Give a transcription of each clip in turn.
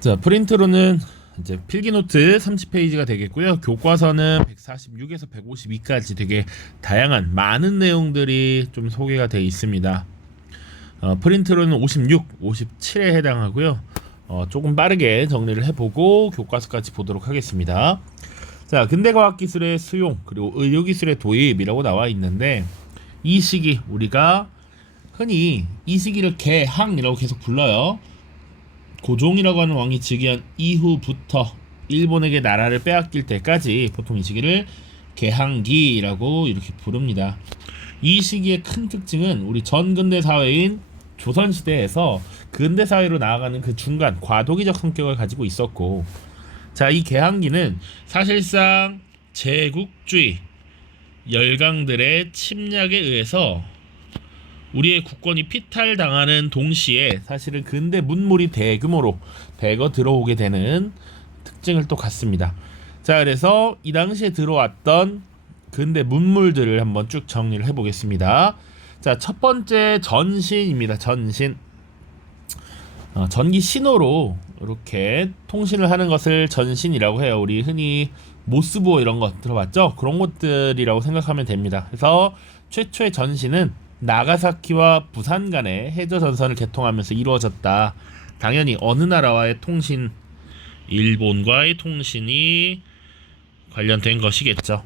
자, 프린트로는 이제 필기노트 30페이지가 되겠고요. 교과서는 146에서 152까지 되게 다양한 많은 내용들이 좀 소개가 되어 있습니다. 프린트로는 56, 57에 해당하고요. 조금 빠르게 정리를 해보고 교과서까지 보도록 하겠습니다. 자, 근대과학기술의 수용 그리고 의료기술의 도입이라고 나와 있는데, 이 시기 우리가 흔히 이 시기를 개항이라고 계속 불러요. 고종이라고 하는 왕이 즉위한 이후부터 일본에게 나라를 빼앗길 때까지 보통 이 시기를 개항기라고 이렇게 부릅니다. 이 시기의 큰 특징은 우리 전근대 사회인 조선시대에서 근대사회로 나아가는 그 중간 과도기적 성격을 가지고 있었고, 자, 이 개항기는 사실상 제국주의 열강들의 침략에 의해서 우리의 국권이 피탈당하는 동시에 사실은 근대 문물이 대규모로 대거 들어오게 되는 특징을 또 갖습니다. 자, 그래서 이 당시에 들어왔던 근대 문물들을 한번 쭉 정리를 해보겠습니다. 자, 첫 번째 전신입니다. 전신. 전기 신호로 이렇게 통신을 하는 것을 전신이라고 해요. 우리 흔히 모스부호 이런 것 들어봤죠? 그런 것들이라고 생각하면 됩니다. 그래서 최초의 전신은 나가사키와 부산 간의 해저 전선을 개통하면서 이루어졌다. 당연히 어느 나라와의 통신, 일본과의 통신이 관련된 것이겠죠.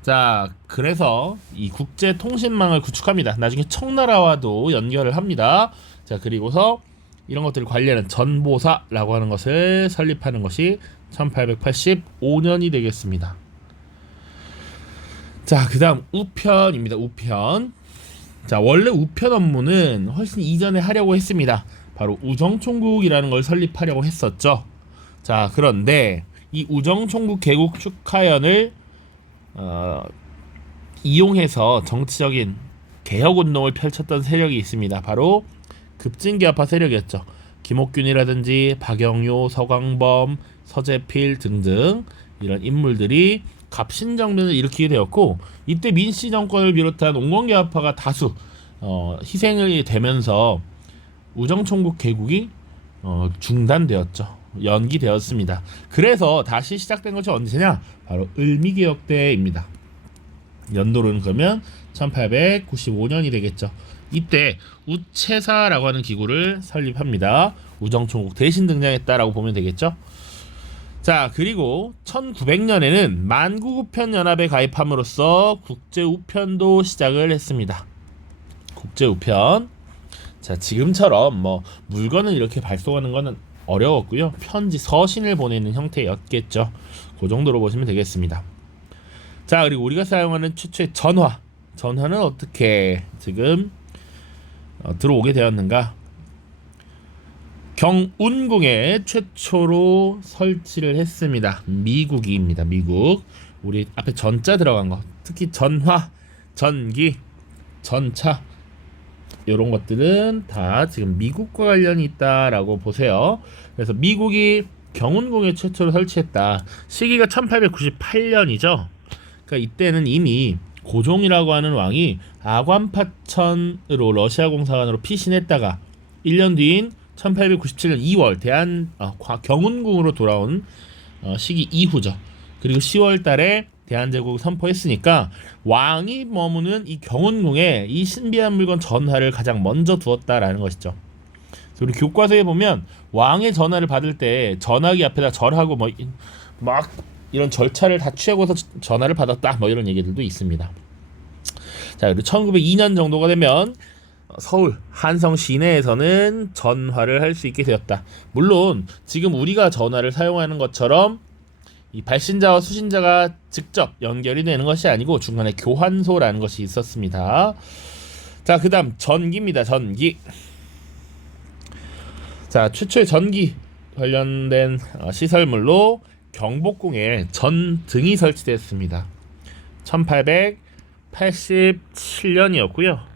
자, 그래서 이 국제 통신망을 구축합니다. 나중에 청나라와도 연결을 합니다. 자, 그리고서 이런 것들을 관리하는 전보사라고 하는 것을 설립하는 것이 1885년이 되겠습니다. 자, 그 다음 우편입니다. 우편. 자, 원래 우편 업무는 훨씬 이전에 하려고 했습니다. 바로 우정총국이라는 걸 설립하려고 했었죠. 자, 그런데 이 우정총국 개국 축하연을 이용해서 정치적인 개혁운동을 펼쳤던 세력이 있습니다. 바로 급진개혁파 세력이었죠. 김옥균이라든지 박영효, 서광범, 서재필 등등 이런 인물들이 갑신정변을 일으키게 되었고, 이때 민씨 정권을 비롯한 온건개혁파가 다수 희생이 되면서 우정총국 개국이 중단되었죠. 연기되었습니다. 그래서 다시 시작된 것이 언제냐? 바로 을미개혁 때입니다. 연도로는 그러면 1895년이 되겠죠. 이때 우체사라고 하는 기구를 설립합니다. 우정총국 대신 등장했다라고 보면 되겠죠. 자, 그리고 1900년에는 만국우편연합에 가입함으로써 국제우편도 시작을 했습니다. 국제우편. 자, 지금처럼 뭐 물건을 이렇게 발송하는 거는 어려웠고요. 편지, 서신을 보내는 형태였겠죠. 그 정도로 보시면 되겠습니다. 자, 그리고 우리가 사용하는 최초의 전화. 전화는 어떻게 지금 들어오게 되었는가? 경운궁에 최초로 설치를 했습니다. 미국입니다. 미국. 우리 앞에 전자 들어간 거, 특히 전화, 전기, 전차 이런 것들은 다 지금 미국과 관련이 있다라고 보세요. 그래서 미국이 경운궁에 최초로 설치했다. 시기가 1898년이죠. 그러니까 이때는 이미 고종이라고 하는 왕이 아관파천으로 러시아 공사관으로 피신했다가 1년 뒤인 1897년 2월 경운궁으로 돌아온 시기 이후죠. 그리고 10월 달에 대한제국을 선포했으니까 왕이 머무는 이 경운궁에 이 신비한 물건 전화를 가장 먼저 두었다라는 것이죠. 그래서 우리 교과서에 보면 왕의 전화를 받을 때 전화기 앞에다 절하고 막 이런 절차를 다 취하고서 전화를 받았다 이런 얘기들도 있습니다. 자, 그리고 1902년 정도가 되면 서울 한성 시내에서는 전화를 할 수 있게 되었다. 물론 지금 우리가 전화를 사용하는 것처럼 이 발신자와 수신자가 직접 연결이 되는 것이 아니고 중간에 교환소라는 것이 있었습니다. 자, 그 다음 전기입니다. 전기. 자, 최초의 전기 관련된 시설물로 경복궁에 전등이 설치됐습니다. 1887년이었고요.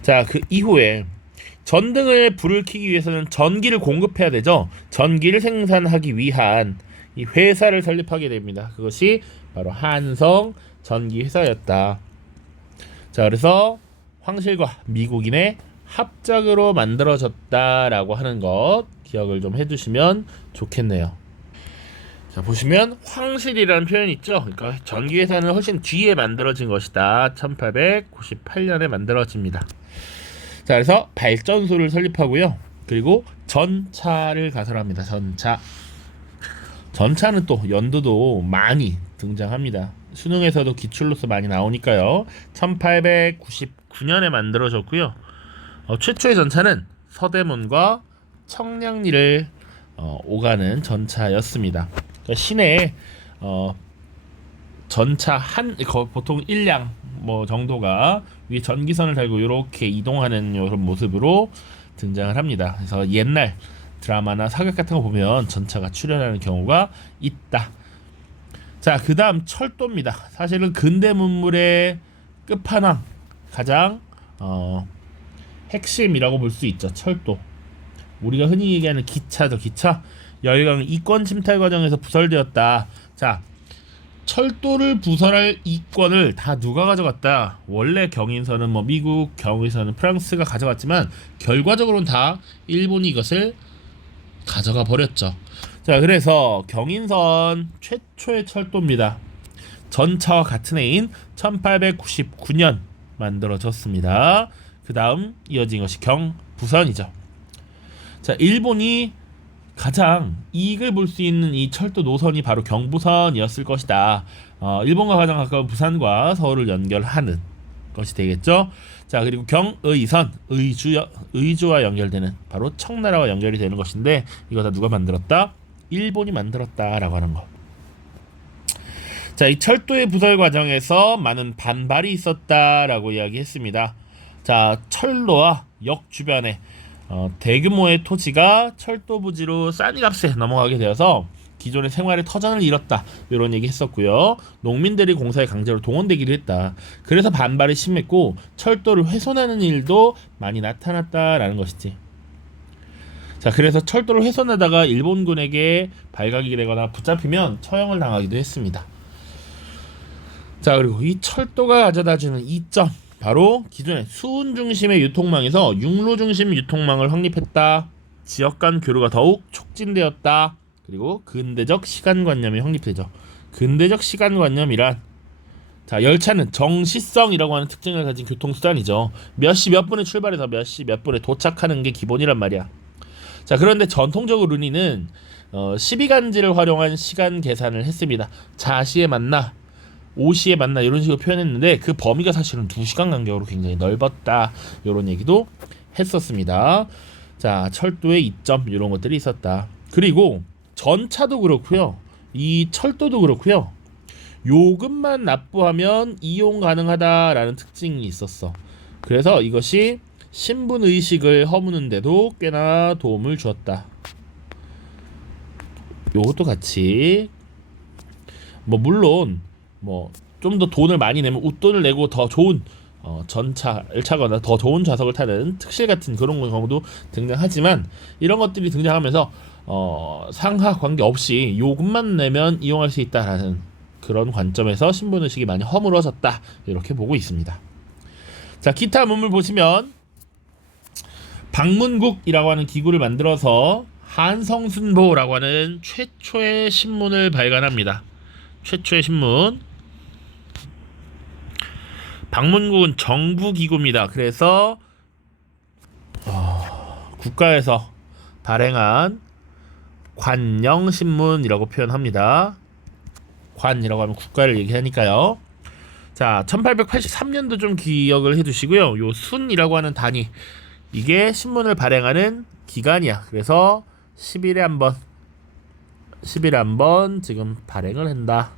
자, 그 이후에 전등을 불을 켜기 위해서는 전기를 공급해야 되죠. 전기를 생산하기 위한 이 회사를 설립하게 됩니다. 그것이 바로 한성 전기 회사였다. 자, 그래서 황실과 미국인의 합작으로 만들어졌다라고 하는 것 기억을 좀 해두시면 좋겠네요. 자, 보시면 황실이라는 표현이 있죠. 그러니까 전기회사는 훨씬 뒤에 만들어진 것이다. 1898년에 만들어집니다. 자, 그래서 발전소를 설립하고요. 그리고 전차를 가설합니다. 전차는 또 연도도 많이 등장합니다. 수능에서도 기출로서 많이 나오니까요. 1899년에 만들어졌고요. 최초의 전차는 서대문과 청량리를 오가는 전차였습니다. 그러니까 시내에 전차 보통 1량 정도가 위에 전기선을 달고 이렇게 이동하는 이런 모습으로 등장을 합니다. 그래서 옛날 드라마나 사극 같은 거 보면 전차가 출연하는 경우가 있다. 자, 그 다음 철도입니다. 사실은 근대 문물의 끝판왕, 가장 핵심이라고 볼 수 있죠. 철도. 우리가 흔히 얘기하는 기차죠. 기차. 열강 이권 침탈 과정에서 부설되었다. 자, 철도를 부설할 이권을 다 누가 가져갔다? 원래 경인선은 미국, 경의선은 프랑스가 가져갔지만 결과적으로는 다 일본이 이것을 가져가 버렸죠. 자, 그래서 경인선 최초의 철도입니다. 전차와 같은 해인 1899년 만들어졌습니다. 그 다음 이어진 것이 경부선이죠. 자, 일본이 가장 이익을 볼 수 있는 이 철도 노선이 바로 경부선이었을 것이다. 일본과 가장 가까운 부산과 서울을 연결하는 것이 되겠죠. 자, 그리고 경의선, 의주와 연결되는 바로 청나라와 연결이 되는 것인데 이거 다 누가 만들었다? 일본이 만들었다라고 하는 거. 자, 이 철도의 부설 과정에서 많은 반발이 있었다라고 이야기했습니다. 자, 철로와 역 주변에 대규모의 토지가 철도 부지로 싼 값에 넘어가게 되어서 기존의 생활의 터전을 잃었다, 이런 얘기 했었고요. 농민들이 공사에 강제로 동원되기도 했다. 그래서 반발이 심했고 철도를 훼손하는 일도 많이 나타났다라는 것이지. 자, 그래서 철도를 훼손하다가 일본군에게 발각이 되거나 붙잡히면 처형을 당하기도 했습니다. 자, 그리고 이 철도가 가져다주는 이점, 바로 기존의 수운 중심의 유통망에서 육로 중심 유통망을 확립했다. 지역 간 교류가 더욱 촉진되었다. 그리고 근대적 시간관념이 확립되죠. 근대적 시간관념이란, 자, 열차는 정시성이라고 하는 특징을 가진 교통수단이죠. 몇 시 몇 분에 출발해서 몇 시 몇 분에 도착하는 게 기본이란 말이야. 자, 그런데 전통적으로 룬이는 12간지를 활용한 시간 계산을 했습니다. 자시에 만나, 5시에 만나, 이런 식으로 표현했는데 그 범위가 사실은 2시간 간격으로 굉장히 넓었다, 이런 얘기도 했었습니다. 자, 철도의 이점, 이런 것들이 있었다. 그리고 전차도 그렇고요, 이 철도도 그렇고요, 요금만 납부하면 이용 가능하다라는 특징이 있었어. 그래서 이것이 신분의식을 허무는데도 꽤나 도움을 주었다. 요것도 같이 물론 좀 더 돈을 많이 내면 웃돈을 내고 더 좋은 전차를 차거나 더 좋은 좌석을 타는 특실 같은 그런 경우도 등장하지만, 이런 것들이 등장하면서 상하 관계없이 요금만 내면 이용할 수 있다라는 그런 관점에서 신분의식이 많이 허물어졌다, 이렇게 보고 있습니다. 자, 기타 문물 보시면 방문국이라고 하는 기구를 만들어서 한성순보라고 하는 최초의 신문을 발간합니다. 최초의 신문. 방문국은 정부기구입니다. 그래서 국가에서 발행한 관영신문이라고 표현합니다. 관이라고 하면 국가를 얘기하니까요. 자, 1883년도 좀 기억을 해두시고요. 요 순이라고 하는 단위, 이게 신문을 발행하는 기간이야. 그래서 10일에 한 번 지금 발행을 한다.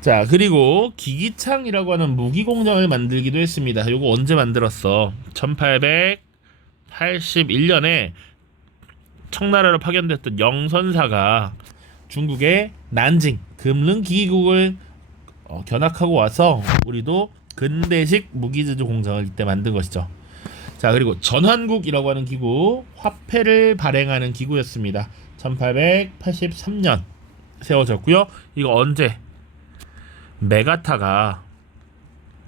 자, 그리고 기기창이라고 하는 무기공장을 만들기도 했습니다. 요거 언제 만들었어? 1881년에 청나라로 파견됐던 영선사가 중국의 난징 금릉기기국을 견학하고 와서 우리도 근대식 무기제조 공장을 이때 만든 것이죠. 자, 그리고 전환국이라고 하는 기구, 화폐를 발행하는 기구였습니다. 1883년 세워졌고요. 이거 언제 메가타가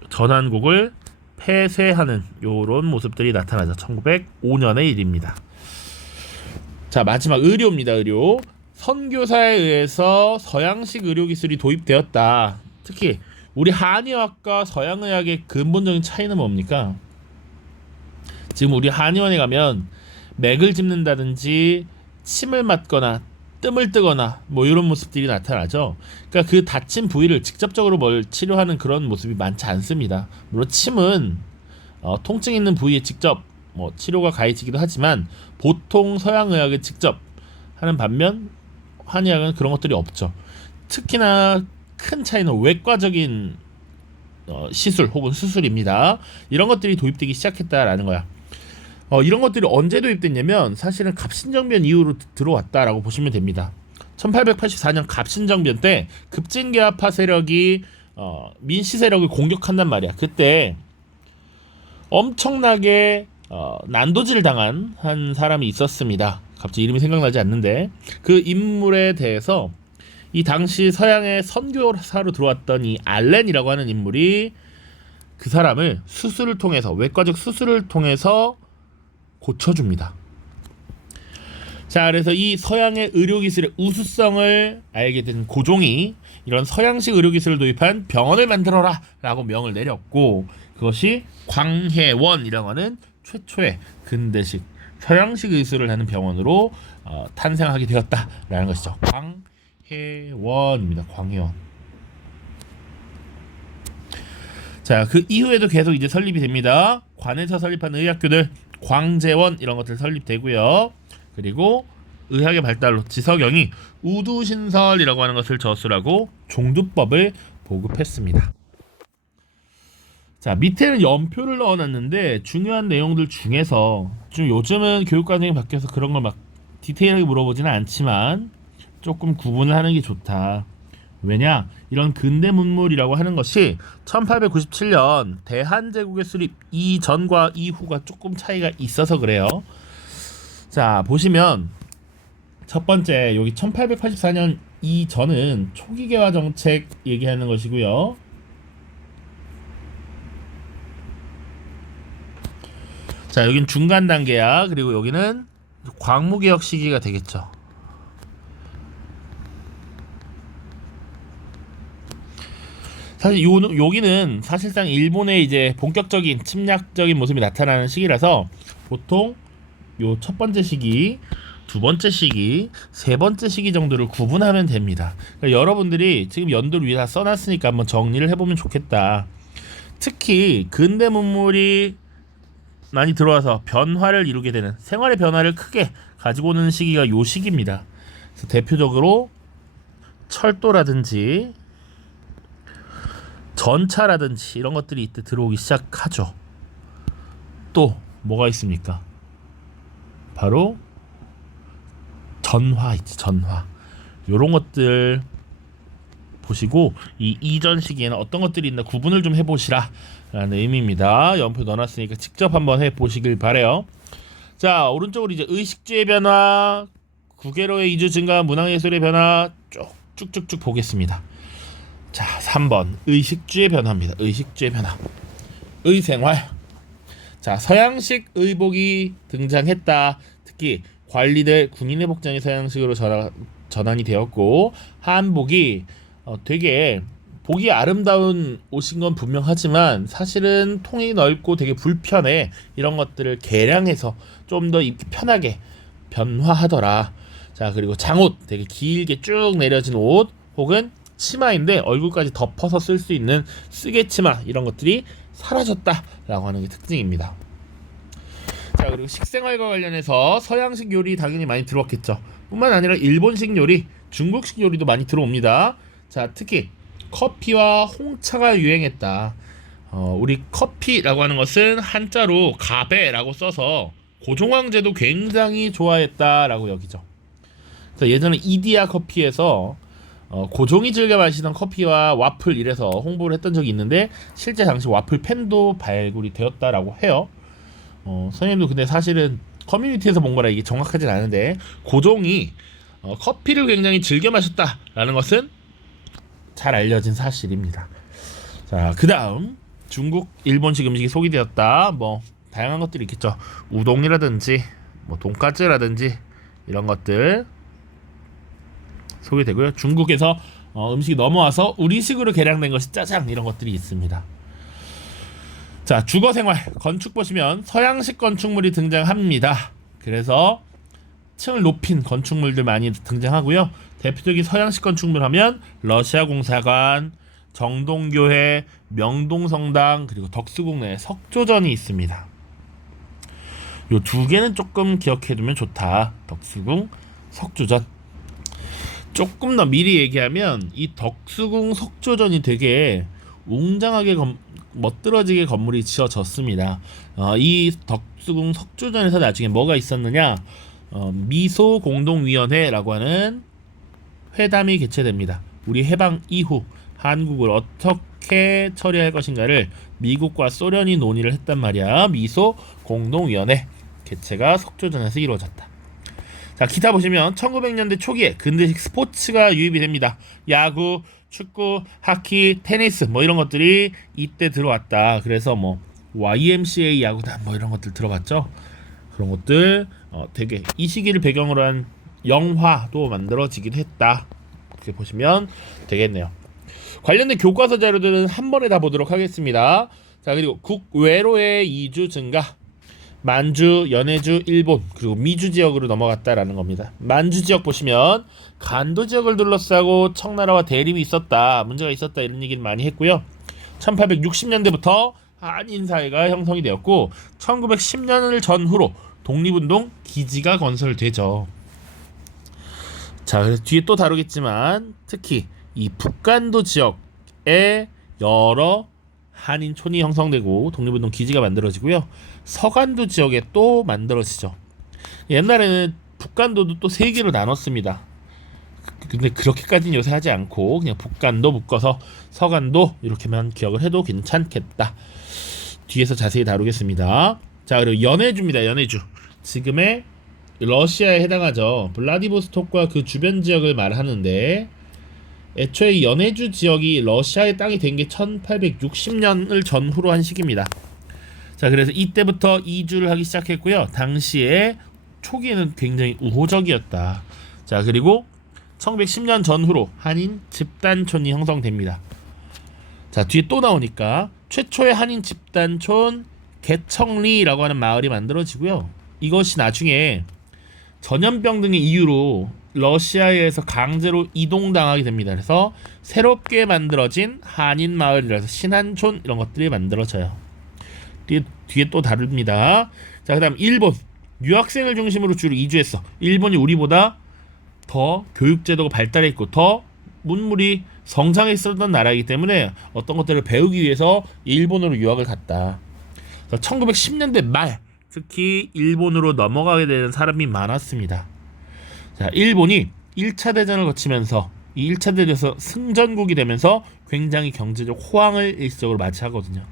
전환국을 폐쇄하는 요런 모습들이 나타나죠. 1905년의 일입니다. 자, 마지막 의료입니다. 의료. 선교사에 의해서 서양식 의료 기술이 도입되었다. 특히 우리 한의학과 서양의학의 근본적인 차이는 뭡니까? 지금 우리 한의원에 가면 맥을 짚는다든지 침을 맞거나 뜸을 뜨거나 뭐 이런 모습들이 나타나죠. 그러니까 그 다친 부위를 직접적으로 뭘 치료하는 그런 모습이 많지 않습니다. 물론 침은 통증 있는 부위에 직접 뭐 치료가 가해지기도 하지만 보통 서양의학은 직접 하는 반면 한의학은 그런 것들이 없죠. 특히나 큰 차이는 외과적인 시술 혹은 수술입니다. 이런 것들이 도입되기 시작했다라는 거야. 이런 것들이 언제 도입됐냐면 사실은 갑신정변 이후로 들어왔다라고 보시면 됩니다. 1884년 갑신정변 때 급진개화파 세력이 민씨 세력을 공격한단 말이야. 그때 엄청나게 난도질을 당한 한 사람이 있었습니다. 갑자기 이름이 생각나지 않는데 그 인물에 대해서 이 당시 서양의 선교사로 들어왔던 이 알렌이라고 하는 인물이 그 사람을 수술을 통해서 외과적 수술을 통해서 고쳐줍니다. 자, 그래서 이 서양의 의료기술의 우수성을 알게 된 고종이 이런 서양식 의료기술을 도입한 병원을 만들어라 라고 명을 내렸고, 그것이 광해원이라고 하는 최초의 근대식 서양식 의술을 하는 병원으로 탄생하게 되었다라는 것이죠. 광해원입니다. 광해원. 자, 그 이후에도 계속 이제 설립이 됩니다. 관에서 설립한 의학교들 광제원 이런 것들 설립되고요. 그리고 의학의 발달로 지석영이 우두신설이라고 하는 것을 저술하고 종두법을 보급했습니다. 자, 밑에는 연표를 넣어놨는데 중요한 내용들 중에서 좀 요즘은 교육과정이 바뀌어서 그런 걸 막 디테일하게 물어보지는 않지만 조금 구분을 하는 게 좋다. 왜냐? 이런 근대 문물이라고 하는 것이 1897년 대한제국의 수립 이전과 이후가 조금 차이가 있어서 그래요. 자, 보시면 첫 번째 여기 1884년 이전은 초기 개화 정책 얘기하는 것이고요. 자, 여긴 중간 단계야. 그리고 여기는 광무개혁 시기가 되겠죠. 사실 여기는 사실상 일본의 이제 본격적인 침략적인 모습이 나타나는 시기라서 보통 요 첫 번째 시기, 두 번째 시기, 세 번째 시기 정도를 구분하면 됩니다. 그러니까 여러분들이 지금 연도를 위에 다 써놨으니까 한번 정리를 해보면 좋겠다. 특히 근대 문물이 많이 들어와서 변화를 이루게 되는 생활의 변화를 크게 가지고 오는 시기가 요 시기입니다. 그래서 대표적으로 철도라든지 전차라든지 이런 것들이 이때 들어오기 시작하죠. 또 뭐가 있습니까? 바로 전화 있지, 전화. 요런 것들 보시고 이 이전 시기에는 어떤 것들이 있나 구분을 좀 해보시라 라는 의미입니다. 연표 넣어놨으니까 직접 한번 해보시길 바래요. 자, 오른쪽으로 이제 의식주의 변화, 구계로의 이주 증가, 문화예술의 변화 쭉쭉쭉 보겠습니다. 자, 3번 의식주의 변화입니다. 의식주의 변화. 의생활. 자, 서양식 의복이 등장했다. 특히 관리들 군인의 복장이 서양식으로 전환이 되었고, 한복이 되게 보기 아름다운 옷인 건 분명하지만 사실은 통이 넓고 되게 불편해. 이런 것들을 개량해서 좀 더 입기 편하게 변화하더라. 자, 그리고 장옷, 되게 길게 쭉 내려진 옷 혹은 치마인데 얼굴까지 덮어서 쓸 수 있는 쓰개치마, 이런 것들이 사라졌다라고 하는 게 특징입니다. 자, 그리고 식생활과 관련해서 서양식 요리 당연히 많이 들어왔겠죠. 뿐만 아니라 일본식 요리, 중국식 요리도 많이 들어옵니다. 자, 특히 커피와 홍차가 유행했다. 우리 커피라고 하는 것은 한자로 가베라고 써서 고종황제도 굉장히 좋아했다라고 여기죠. 그래서 예전에 이디야 커피에서 고종이 즐겨 마시던 커피와 와플 이래서 홍보를 했던 적이 있는데 실제 당시 와플 펜도 발굴이 되었다라고 해요. 선생님도 근데 사실은 커뮤니티에서 본 거라 이게 정확하진 않은데 고종이 커피를 굉장히 즐겨 마셨다라는 것은 잘 알려진 사실입니다. 자, 그 다음 중국, 일본식 음식이 소개되었다. 뭐 다양한 것들이 있겠죠. 우동이라든지 뭐 돈까스라든지 이런 것들 소개되고요. 중국에서 음식이 넘어와서 우리식으로 개량된 것이 짜장 이런 것들이 있습니다. 자, 주거생활 건축 보시면 서양식 건축물이 등장합니다. 그래서 층을 높인 건축물들 많이 등장하고요. 대표적인 서양식 건축물 하면 러시아 공사관, 정동교회, 명동성당, 그리고 덕수궁 내 석조전이 있습니다. 요 두 개는 조금 기억해두면 좋다. 덕수궁, 석조전. 조금 더 미리 얘기하면 이 덕수궁, 석조전이 되게 웅장하게 멋들어지게 건물이 지어졌습니다. 이 덕수궁, 석조전에서 나중에 뭐가 있었느냐? 미소 공동위원회라고 하는 회담이 개최됩니다. 우리 해방 이후 한국을 어떻게 처리할 것인가를 미국과 소련이 논의를 했단 말이야. 미소 공동위원회 개최가 석조전에서 이루어졌다. 자, 기타 보시면 1900년대 초기에 근대식 스포츠가 유입이 됩니다. 야구, 축구, 하키, 테니스 뭐 이런 것들이 이때 들어왔다. 그래서 뭐 YMCA 야구단 뭐 이런 것들 들어봤죠? 그런 것들 되게 이 시기를 배경으로 한 영화도 만들어지기도 했다. 이렇게 보시면 되겠네요. 관련된 교과서 자료들은 한 번에 다 보도록 하겠습니다. 자, 그리고 국외로의 이주 증가. 만주, 연해주, 일본, 그리고 미주 지역으로 넘어갔다라는 겁니다. 만주 지역 보시면 간도 지역을 둘러싸고 청나라와 대립이 있었다, 문제가 있었다 이런 얘기를 많이 했고요. 1860년대부터 한인 사회가 형성이 되었고 1910년을 전후로 독립운동 기지가 건설되죠. 자, 그래서 뒤에 또 다루겠지만 특히 이 북간도 지역에 여러 한인촌이 형성되고 독립운동 기지가 만들어지고요. 서간도 지역에 또 만들어지죠. 옛날에는 북간도도 또 세 개로 나눴습니다. 근데 그렇게까지는 요새 하지 않고 그냥 북간도 묶어서 서간도 이렇게만 기억을 해도 괜찮겠다. 뒤에서 자세히 다루겠습니다. 자, 그리고 연해주입니다. 연해주. 지금의 러시아에 해당하죠. 블라디보스톡과 그 주변 지역을 말하는데 애초에 연해주 지역이 러시아의 땅이 된 게 1860년을 전후로 한 시기입니다. 자, 그래서 이때부터 이주를 하기 시작했고요. 당시에 초기에는 굉장히 우호적이었다. 자, 그리고 1910년 전후로 한인 집단촌이 형성됩니다. 자, 뒤에 또 나오니까 최초의 한인 집단촌 개청리라고 하는 마을이 만들어지고요. 이것이 나중에 전염병 등의 이유로 러시아에서 강제로 이동당하게 됩니다. 그래서 새롭게 만들어진 한인 마을이라서 신한촌 이런 것들이 만들어져요. 뒤에 또 다릅니다. 자, 그 다음 일본. 유학생을 중심으로 주로 이주했어. 일본이 우리보다 더 교육제도가 발달해 있고 더 문물이 성장해 있었던 나라이기 때문에 어떤 것들을 배우기 위해서 일본으로 유학을 갔다. 1910년대 말 특히 일본으로 넘어가게 되는 사람이 많았습니다. 자, 일본이 1차 대전을 거치면서 이 1차 대전에서 승전국이 되면서 굉장히 경제적 호황을 일시적으로 맞이하거든요.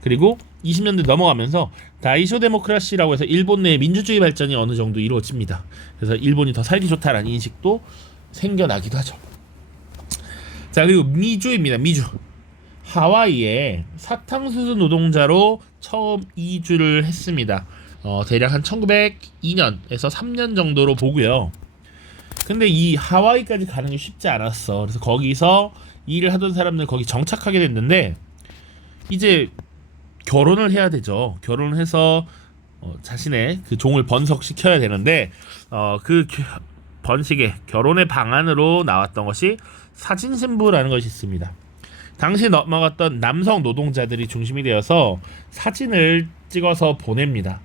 그리고 20년대 넘어가면서 다이쇼 데모크라시라고 해서 일본 내 민주주의 발전이 어느 정도 이루어집니다. 그래서 일본이 더 살기 좋다라는 인식도 생겨나기도 하죠. 자, 그리고 미주입니다. 미주. 하와이에 사탕수수 노동자로 처음 이주를 했습니다. 대략 한 1902년에서 3년 정도로 보고요. 근데 이 하와이까지 가는 게 쉽지 않았어. 그래서 거기서 일을 하던 사람들 거기 정착하게 됐는데 이제 결혼을 해야 되죠. 결혼을 해서 자신의 그 종을 번성시켜야 되는데 그 번식의 결혼의 방안으로 나왔던 것이 사진 신부라는 것이 있습니다. 당시 넘어갔던 남성 노동자들이 중심이 되어서 사진을 찍어서 보냅니다.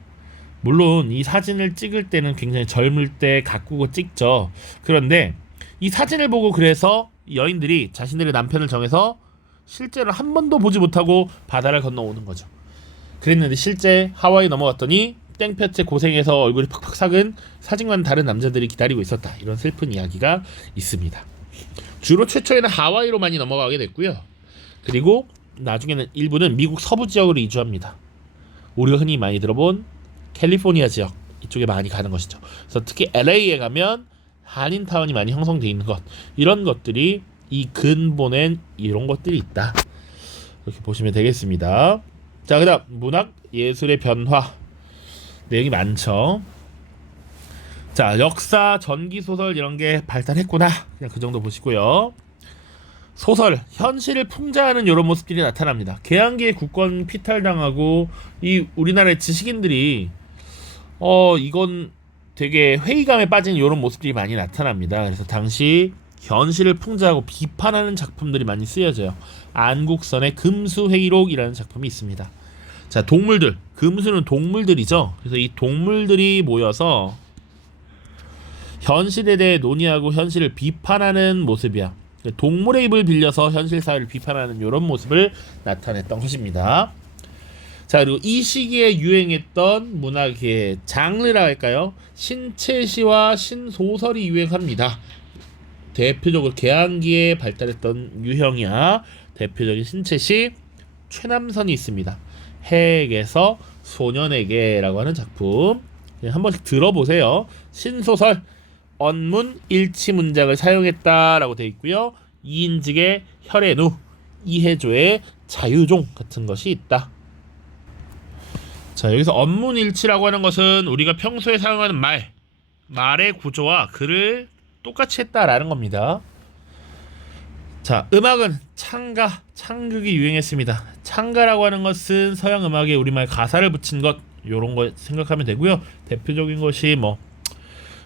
물론 이 사진을 찍을 때는 굉장히 젊을 때 가꾸고 찍죠. 그런데 이 사진을 보고 그래서 여인들이 자신들의 남편을 정해서 실제로 한 번도 보지 못하고 바다를 건너오는 거죠. 그랬는데 실제 하와이 넘어갔더니 땡볕에 고생해서 얼굴이 팍팍 삭은 사진과는 다른 남자들이 기다리고 있었다. 이런 슬픈 이야기가 있습니다. 주로 최초에는 하와이로 많이 넘어가게 됐고요. 그리고 나중에는 일부는 미국 서부 지역으로 이주합니다. 우리가 흔히 많이 들어본 캘리포니아 지역 이쪽에 많이 가는 것이죠. 그래서 특히 LA에 가면 한인타운이 많이 형성되어 있는 것, 이런 것들이 이 근본엔 이런 것들이 있다. 그렇게 보시면 되겠습니다. 자, 그다음 문학 예술의 변화 내용이 많죠. 자, 역사, 전기 소설 이런 게 발달했구나. 그냥 그 정도 보시고요. 소설, 현실을 풍자하는 이런 모습들이 나타납니다. 개항기의 국권 피탈당하고 이 우리나라의 지식인들이 이건 되게 회의감에 빠진 이런 모습들이 많이 나타납니다. 그래서 당시 현실을 풍자하고 비판하는 작품들이 많이 쓰여져요. 안국선의 금수회의록이라는 작품이 있습니다. 자, 동물들, 금수는 동물들이죠. 그래서 이 동물들이 모여서 현실에 대해 논의하고 현실을 비판하는 모습이야. 동물의 입을 빌려서 현실 사회를 비판하는 이런 모습을 나타냈던 것입니다. 자, 그리고 이 시기에 유행했던 문학의 장르라 할까요? 신체시와 신소설이 유행합니다. 대표적으로 개항기에 발달했던 유형이야. 대표적인 신체시 최남선이 있습니다. 해에게서 소년에게라고 하는 작품 한 번씩 들어보세요. 신소설 언문 일치 문장을 사용했다라고 되어 있고요. 이인직의 혈의누, 이해조의 자유종 같은 것이 있다. 자, 여기서 언문일치라고 하는 것은 우리가 평소에 사용하는 말의 구조와 글을 똑같이 했다라는 겁니다. 자, 음악은 창가, 창극이 유행했습니다. 창가라고 하는 것은 서양 음악에 우리말 가사를 붙인 것, 요런 거 생각하면 되고요. 대표적인 것이 뭐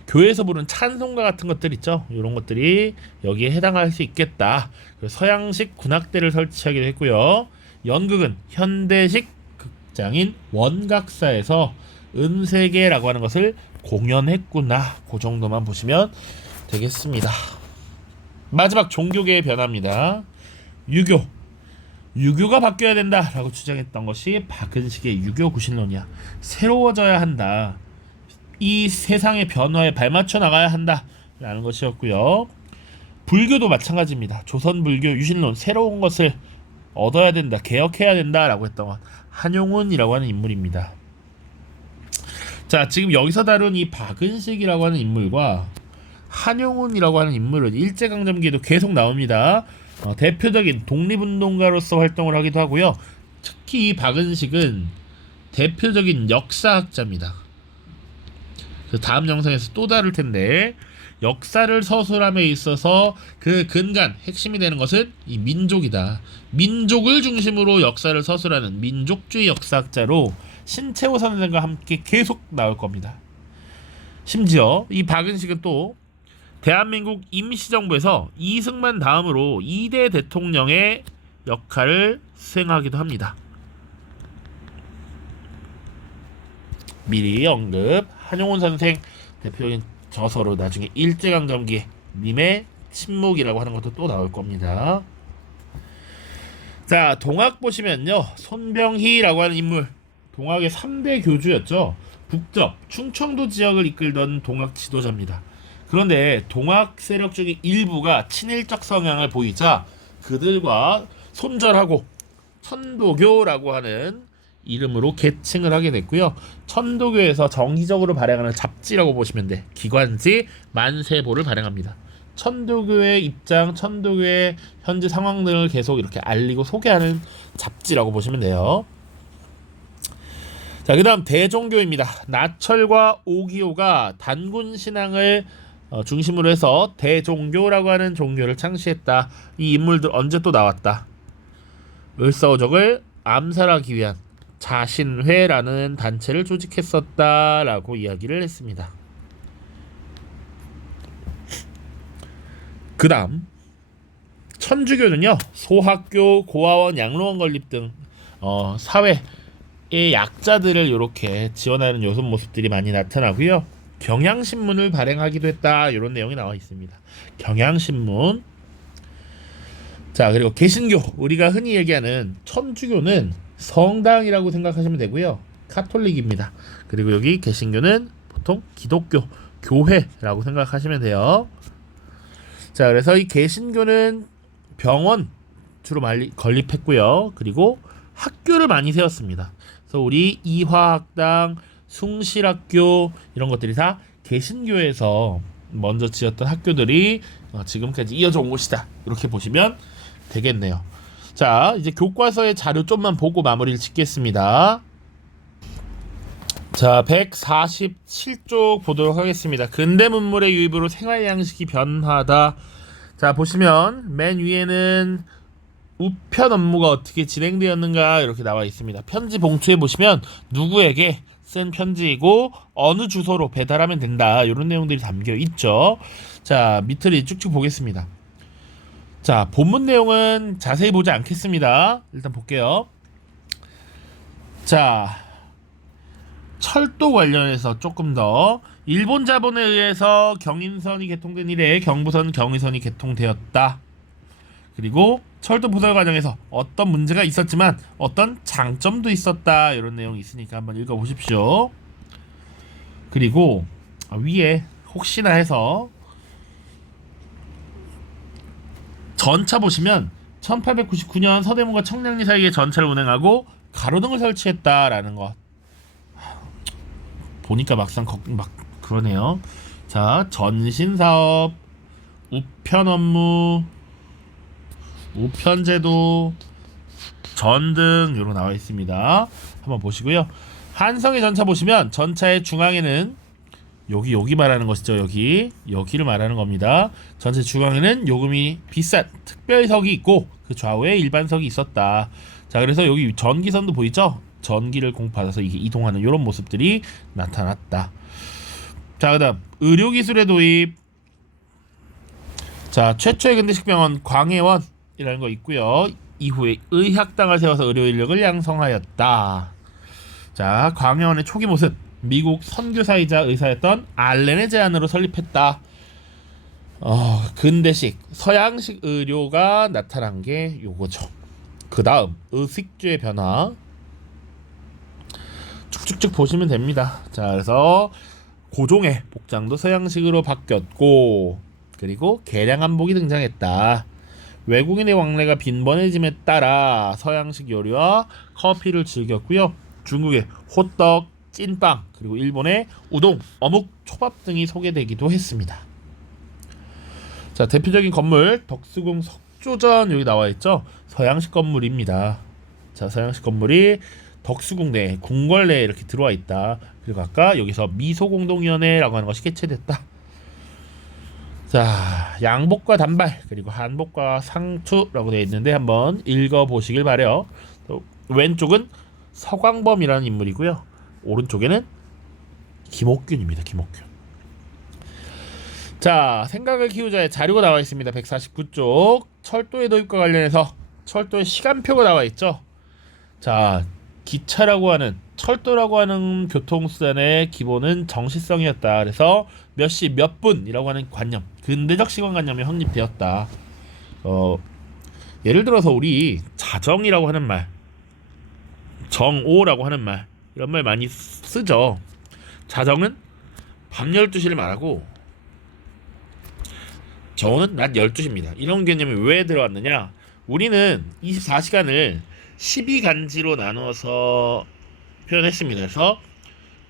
교회에서 부르는 찬송가 같은 것들 있죠. 이런 것들이 여기에 해당할 수 있겠다. 서양식 군악대를 설치하기도 했고요. 연극은 현대식 극장인 원각사에서 은세계라고 하는 것을 공연했구나. 그 정도만 보시면 되겠습니다. 마지막 종교계의 변화입니다. 유교가 바뀌어야 된다라고 주장했던 것이 박은식의 유교 구신론이야. 새로워져야 한다. 이 세상의 변화에 발맞춰 나가야 한다라는 것이었고요. 불교도 마찬가지입니다. 조선불교 유신론, 새로운 것을 얻어야 된다, 개혁해야 된다라고 했던 것, 한용운이라고 하는 인물입니다. 자, 지금 여기서 다룬 이 박은식이라고 하는 인물과 한용운이라고 하는 인물은 일제강점기에도 계속 나옵니다. 대표적인 독립운동가로서 활동을 하기도 하고요. 특히 이 박은식은 대표적인 역사학자입니다. 다음 영상에서 또 다룰 텐데, 역사를 서술함에 있어서 그 근간, 핵심이 되는 것은 이 민족이다. 민족을 중심으로 역사를 서술하는 민족주의 역사학자로 신채호 선생과 함께 계속 나올 겁니다. 심지어 이 박은식은 또 대한민국 임시정부에서 이승만 다음으로 2대 대통령의 역할을 수행하기도 합니다. 미리 언급, 한용운 선생 대표적인 저서로 나중에 일제강점기 님의 침묵이라고 하는 것도 또 나올 겁니다. 자, 동학 보시면요, 손병희라고 하는 인물, 동학의 3대 교주였죠. 북접, 충청도 지역을 이끌던 동학 지도자입니다. 그런데 동학 세력 중의 일부가 친일적 성향을 보이자 그들과 손절하고 천도교라고 하는 이름으로 계층을 하게 됐고요. 천도교에서 정기적으로 발행하는 잡지라고 보시면 돼. 기관지 만세보를 발행합니다. 천도교의 입장, 천도교의 현재 상황 등을 계속 이렇게 알리고 소개하는 잡지라고 보시면 돼요. 자, 그 다음 대종교입니다. 나철과 오기호가 단군 신앙을 중심으로 해서 대종교라고 하는 종교를 창시했다. 이 인물들 언제 또 나왔다. 을사오적을 암살하기 위한 자신회라는 단체를 조직했었다라고 이야기를 했습니다. 그 다음 천주교는요, 소학교, 고아원, 양로원 건립 등 사회의 약자들을 이렇게 지원하는 요소 모습들이 많이 나타나고요. 경향신문을 발행하기도 했다, 이런 내용이 나와 있습니다. 경향신문. 자, 그리고 개신교, 우리가 흔히 얘기하는 천주교는 성당이라고 생각하시면 되고요. 카톨릭입니다. 그리고 여기 개신교는 보통 기독교, 교회라고 생각하시면 돼요. 자, 그래서 이 개신교는 병원 주로 건립했고요. 그리고 학교를 많이 세웠습니다. 그래서 우리 이화학당, 숭실학교 이런 것들이 다 개신교에서 먼저 지었던 학교들이 지금까지 이어져 온 것이다. 이렇게 보시면 되겠네요. 자, 이제 교과서의 자료 좀만 보고 마무리를 짓겠습니다. 자, 147쪽 보도록 하겠습니다. 근대 문물의 유입으로 생활 양식이 변화하다. 자, 보시면 맨 위에는 우편 업무가 어떻게 진행되었는가 이렇게 나와 있습니다. 편지 봉투에 보시면 누구에게 쓴 편지이고 어느 주소로 배달하면 된다, 이런 내용들이 담겨 있죠. 자, 밑을 쭉쭉 보겠습니다. 자, 본문 내용은 자세히 보지 않겠습니다. 일단 볼게요. 자, 철도 관련해서 조금 더, 일본 자본에 의해서 경인선이 개통된 이래 경부선, 경의선이 개통되었다. 그리고 철도 부설 과정에서 어떤 문제가 있었지만 어떤 장점도 있었다, 이런 내용이 있으니까 한번 읽어보십시오. 그리고 위에 혹시나 해서 전차 보시면 1899년 서대문과 청량리 사이에 전차를 운행하고 가로등을 설치했다라는 것 보니까 막상 막 그러네요. 자, 전신사업, 우편 업무, 우편제도, 전등 요로 나와 있습니다. 한번 보시고요. 한성의 전차 보시면 전차의 중앙에는 여기 말하는 것이죠. 여기를 말하는 겁니다. 전차 중앙에는 요금이 비싼 특별석이 있고 그 좌우에 일반석이 있었다. 자, 그래서 여기 전기선도 보이죠? 전기를 공급받아서 이게 이동하는 이런 모습들이 나타났다. 자, 그다음 의료기술의 도입. 자, 최초의 근대식 병원 광해원이라는 거 있고요. 이후에 의학당을 세워서 의료 인력을 양성하였다. 자, 광해원의 초기 모습, 미국 선교사이자 의사였던 알렌의 제안으로 설립했다. 근대식, 서양식 의료가 나타난 게 요거죠. 그 다음 의식주의 변화 쭉쭉쭉 보시면 됩니다. 자, 그래서 고종의 복장도 서양식으로 바뀌었고, 그리고 개량 한복이 등장했다. 외국인의 왕래가 빈번해짐에 따라 서양식 요리와 커피를 즐겼고요. 중국의 호떡, 찐빵, 그리고 일본의 우동, 어묵, 초밥 등이 소개되기도 했습니다. 자, 대표적인 건물 덕수궁 석조전 여기 나와 있죠. 서양식 건물입니다. 자, 서양식 건물이 덕수궁 내 궁궐 내에 이렇게 들어와 있다. 그리고 아까 여기서 미소공동위원회라고 하는 것이 개최됐다. 자, 양복과 단발, 그리고 한복과 상투라고 되어 있는데 한번 읽어보시길 바래요. 왼쪽은 서광범이라는 인물이고요. 오른쪽에는 김옥균입니다. 김옥균. 자, 생각을 키우자의 자료가 나와 있습니다. 149쪽 철도의 도입과 관련해서 철도의 시간표가 나와 있죠. 자, 기차라고 하는, 철도라고 하는 교통수단의 기본은 정시성이었다. 그래서 몇 시 몇 분이라고 하는 관념, 근대적 시간관념이 확립되었다. 예를 들어서 우리 자정이라고 하는 말, 정오라고 하는 말, 이런 말 많이 쓰죠. 자정은 밤 12시를 말하고 정오는 낮 12시입니다. 이런 개념이 왜 들어왔느냐? 우리는 24시간을 12간지로 나눠서 표현했습니다. 그래서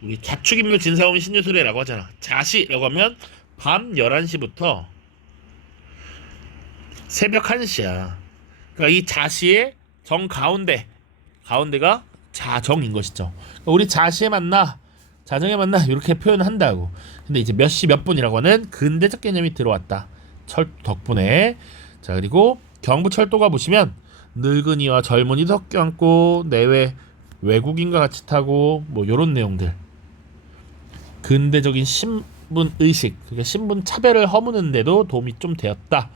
우리 자축인묘 진사오미 신유술래라고 하잖아. 자시라고 하면 밤 11시부터 새벽 1시야. 그러니까 이 자시의 정 가운데가 자정인 것이죠. 그러니까 우리 자시에 만나, 자정에 만나, 이렇게 표현한다고. 근데 이제 몇 시 몇 분이라고 하는 근대적 개념이 들어왔다. 철도 덕분에. 자, 그리고 경부철도가 보시면 늙은이와 젊은이 섞여 앉고 내외 외국인과 같이 타고 뭐 요런 내용들, 근대적인 신분 의식, 그러니까 신분 차별을 허무는데도 도움이 좀 되었다.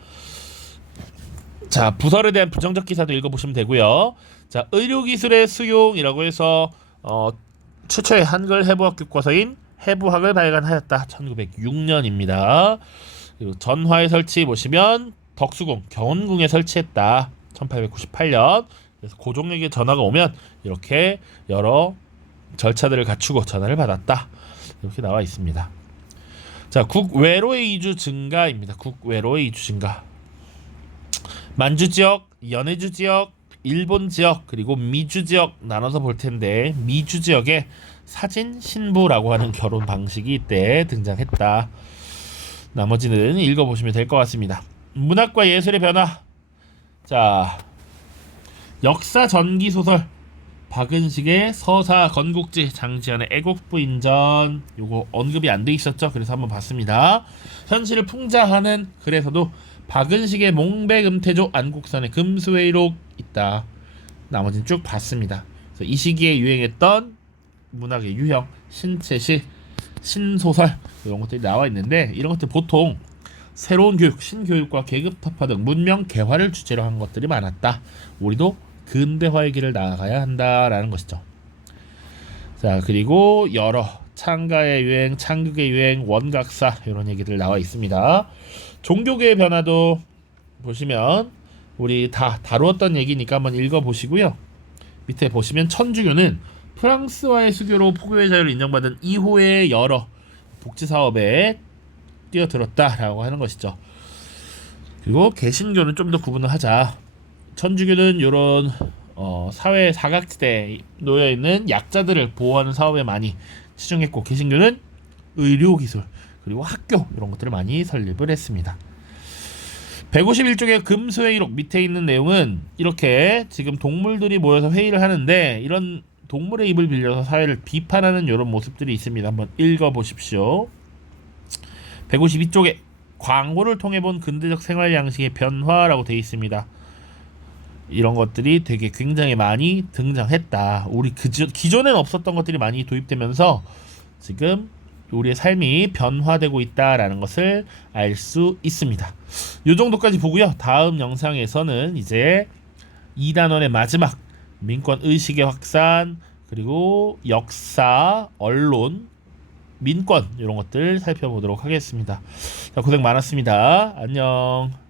자, 부설에 대한 부정적 기사도 읽어보시면 되고요. 자, 의료기술의 수용이라고 해서 최초의 한글 해부학 교과서인 해부학을 발간하였다. 1906년입니다. 그리고 전화의 설치 보시면 덕수궁, 경운궁에 설치했다. 1898년. 그래서 고종에게 전화가 오면 이렇게 여러 절차들을 갖추고 전화를 받았다. 이렇게 나와 있습니다. 자, 국외로의 이주 증가입니다. 국외로의 이주 증가. 만주 지역, 연해주 지역, 일본 지역, 그리고 미주 지역 나눠서 볼 텐데, 미주 지역에 사진 신부라고 하는 결혼 방식이 이때 등장했다. 나머지는 읽어보시면 될 것 같습니다. 문학과 예술의 변화. 자, 역사 전기 소설 박은식의 서사 건국지, 장지연의 애국부인전, 요거 언급이 안 돼 있었죠. 그래서 한번 봤습니다. 현실을 풍자하는 글에서도 박은식의 몽백음태조, 안국선의 금수회의록 있다. 나머지는 쭉 봤습니다. 그래서 이 시기에 유행했던 문학의 유형, 신체시, 신소설 이런 것들이 나와 있는데, 이런 것들 보통 새로운 교육, 신교육과 계급타파 등 문명 개화를 주제로 한 것들이 많았다. 우리도 근대화의 길을 나아가야 한다라는 것이죠. 자, 그리고 여러 창가의 유행, 창극의 유행, 원각사 이런 얘기들 나와 있습니다. 종교계의 변화도 보시면 우리 다 다루었던 얘기니까 한번 읽어보시고요. 밑에 보시면 천주교는 프랑스와의 수교로 포교의 자유를 인정받은 이후의 여러 복지사업에 뛰어들었다라고 하는 것이죠. 그리고 개신교는 좀 더 구분을 하자. 천주교는 이런 사회 사각지대에 놓여있는 약자들을 보호하는 사업에 많이 치중했고, 개신교는 의료기술 그리고 학교 이런 것들을 많이 설립을 했습니다. 151쪽의 금수회의록 밑에 있는 내용은 이렇게 지금 동물들이 모여서 회의를 하는데, 이런 동물의 입을 빌려서 사회를 비판하는 이런 모습들이 있습니다. 한번 읽어보십시오. 152쪽에 광고를 통해 본 근대적 생활 양식의 변화라고 되어 있습니다. 이런 것들이 되게 굉장히 많이 등장했다. 우리 기존엔 없었던 것들이 많이 도입되면서 지금 우리의 삶이 변화되고 있다라는 것을 알 수 있습니다. 이 정도까지 보고요. 다음 영상에서는 이제 2단원의 마지막 민권 의식의 확산, 그리고 역사, 언론, 민권 이런 것들 살펴보도록 하겠습니다. 자, 고생 많았습니다. 안녕.